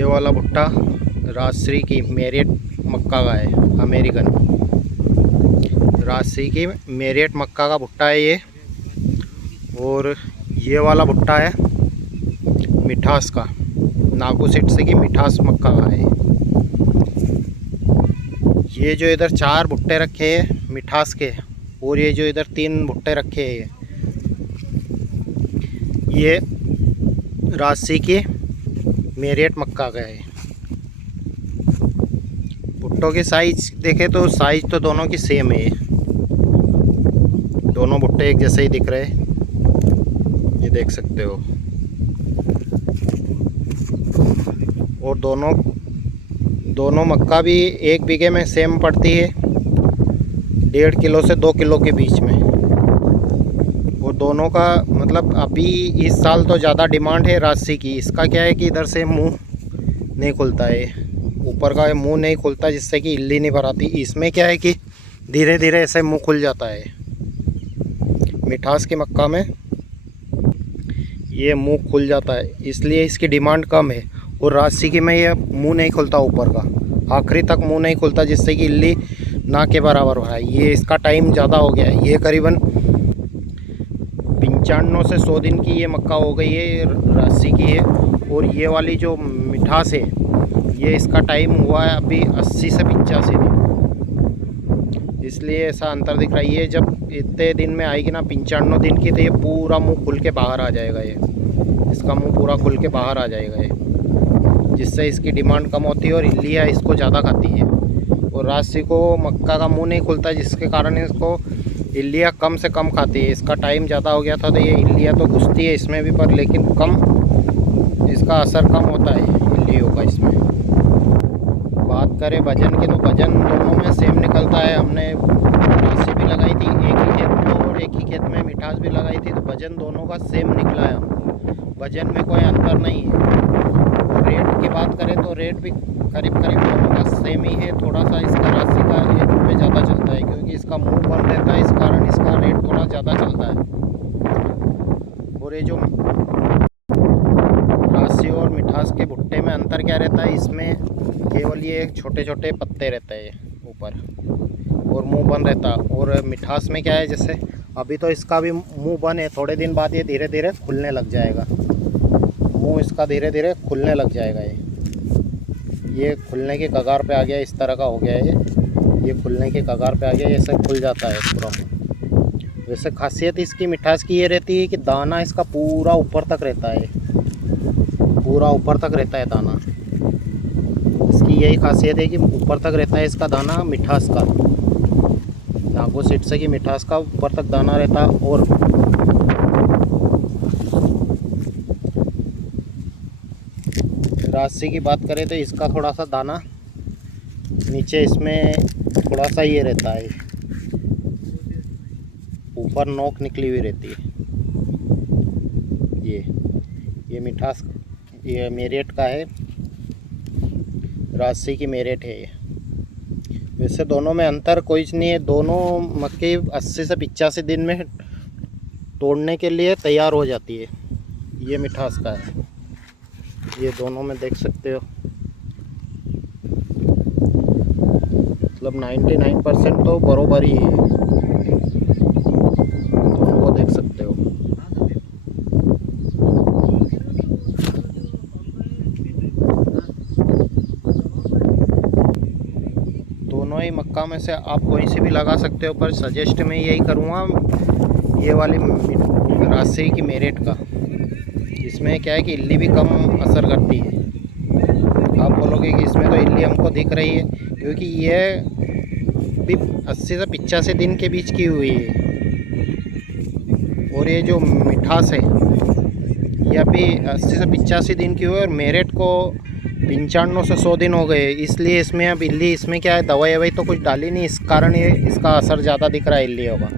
ये वाला भुट्टा राजश्री की मेरिट मक्का का है, अमेरिकन राजश्री की मेरिट मक्का का भुट्टा है ये। और ये वाला भुट्टा है मिठास का, नागो सीड्स की मिठास मक्का का है। ये जो इधर 4 भुट्टे रखे हैं मिठास के, और ये जो इधर 3 भुट्टे रखे हैं ये राजश्री की मेरिट मक्का का है। भुट्टों की साइज देखे तो साइज तो दोनों की सेम है, दोनों भुट्टे एक जैसे ही दिख रहे हैं, ये देख सकते हो। और दोनों मक्का भी 1 बीघे में सेम पड़ती है, 1.5 किलो से 2 किलो के बीच में। और दोनों का मतलब अभी इस साल तो ज़्यादा डिमांड है राजश्री की। इसका क्या है कि इधर से मुंह नहीं खुलता है, ऊपर का मुंह नहीं खुलता, जिससे कि इल्ली नहीं भर आती। इसमें क्या है कि धीरे धीरे ऐसे मुंह खुल जाता है। मिठास की मक्का में ये मुंह खुल जाता है, इसलिए इसकी डिमांड कम है। और राजश्री की में ये मुंह नहीं खुलता, ऊपर का आखिरी तक मुंह नहीं खुलता, जिससे कि इल्ली ना के बराबर हो है। ये इसका टाइम ज़्यादा हो गया है, ये करीबन 95 से 100 दिन की ये मक्का हो गई है, राजश्री की है। और ये वाली जो मिठास है ये इसका टाइम हुआ है अभी 80 से 85 दिन, इसलिए ऐसा अंतर दिख रहा है। ये जब इतने दिन में आएगी ना 95 दिन की, तो ये पूरा मुंह खुल के बाहर आ जाएगा। ये इसका मुंह पूरा खुल के बाहर आ जाएगा ये, जिससे इसकी डिमांड कम होती है और इल्लियाँ इसको ज़्यादा खाती है। और राजश्री को मक्का का मुंह नहीं खुलता, जिसके कारण इसको इल्लियाँ कम से कम खाती है। इसका टाइम ज़्यादा हो गया था, तो ये इल्लियाँ तो घुसती है इसमें भी, पर लेकिन कम, इसका असर कम होता है इल्लियों का इसमें। बात करें वजन की, तो वजन दोनों में सेम निकलता है। हमने राजश्री भी लगाई थी एक ही खेत में और एक ही खेत में मिठास भी लगाई थी, तो वजन दोनों का सेम निकला है। वजन में कोई अंतर नहीं है। और रेट की बात करें तो रेट भी करीब दोनों का सेम ही है। थोड़ा सा इसका राजश्री का 1 रुपये ज़्यादा चलता है, क्योंकि इसका मुंह बंद रहता है, इस कारण इसका रेट थोड़ा ज़्यादा चलता है। और ये जो राजश्री और मिठास के भुट्टे में अंतर क्या रहता है, इसमें केवल ये छोटे छोटे पत्ते रहते हैं ऊपर और मुंह बंद रहता है। और मिठास में क्या है, जैसे अभी तो इसका भी मुंह बंद है, थोड़े दिन बाद ये धीरे धीरे खुलने लग जाएगा। मुंह इसका धीरे धीरे खुलने लग जाएगा। ये खुलने के कगार पे आ गया, इस तरह का हो गया है। ये खुलने के कगार पे आ गया, ये सब खुल जाता है पूरा। वैसे खासियत इसकी मिठास की ये रहती है कि दाना इसका पूरा ऊपर तक रहता है, पूरा ऊपर तक रहता है दाना। इसकी यही खासियत है कि ऊपर तक रहता है इसका दाना मिठास का, नागो सीड्स की मिठास का ऊपर तक दाना रहता है। और राजश्री की बात करें तो इसका थोड़ा सा दाना नीचे, इसमें थोड़ा सा ये रहता है, ऊपर नोक निकली हुई रहती है। ये मिठास, ये मेरिट का है, राजश्री की मेरिट है ये। वैसे दोनों में अंतर कोई नहीं है, दोनों मक्के 80 से 85 दिन में तोड़ने के लिए तैयार हो जाती है। ये मिठास का है, ये दोनों में देख सकते हो, मतलब 99% तो बरोबर ही है, दोनों को देख सकते हो। दोनों ही मक्का में से आप कोई सी भी लगा सकते हो, पर सजेस्ट मैं यही करूँगा ये वाली राजश्री की मेरिट का। इसमें क्या है कि इल्ली भी कम असर करती है। आप बोलोगे कि इसमें तो इल्ली हमको दिख रही है, क्योंकि ये भी 80 से 85 दिन के बीच की हुई है। और ये जो मिठास है ये अभी 80 से 85 दिन की हुई है, और मेरिट को 95 से 100 दिन हो गए। इसलिए इसमें अब इल्ली, इसमें क्या है, दवाई तो कुछ डाली नहीं, इस कारण ये इसका असर ज़्यादा दिख रहा है इल्लियों का।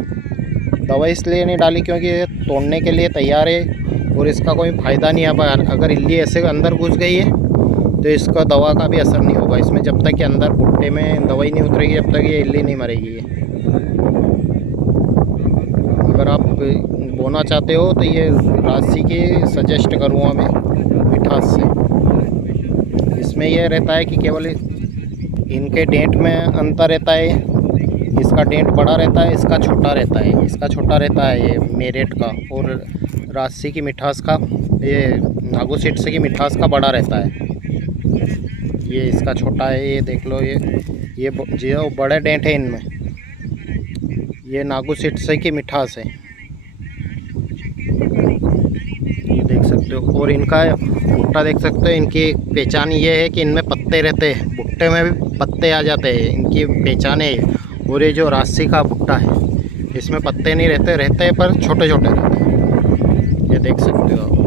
दवाई इसलिए नहीं डाली क्योंकि ये तोड़ने के लिए तैयार है और इसका कोई फ़ायदा नहीं है। अगर इल्ली ऐसे अंदर घुस गई है तो इसका दवा का भी असर नहीं होगा इसमें, जब तक कि अंदर भुट्टे में दवाई नहीं उतरेगी जब तक ये इल्ली नहीं मरेगी। अगर आप बोना चाहते हो तो ये राजश्री के सजेस्ट करूँगा मैं मिठास से। इसमें ये रहता है कि केवल इनके डेंट में अंतर रहता है। इसका डेंट बड़ा रहता है, इसका छोटा रहता है। इसका छोटा रहता है ये मेरेट का, और राजसी की मिठास का, ये नागो सीड्स की मिठास का बड़ा रहता है। ये इसका छोटा है, ये देख लो। ये जो बड़े डेंट है इनमें, ये नागो सीड्स की मिठास है, ये देख सकते हो। और इनका भुट्टा देख सकते हो। इनकी पहचान ये है कि इनमें पत्ते रहते हैं, भुट्टे में भी पत्ते आ जाते हैं, इनकी पहचान है। और ये जो राजसी का भुट्टा है, इसमें पत्ते नहीं रहते, पर छोटे छोटे रहते हैं, ये देख सकते हो।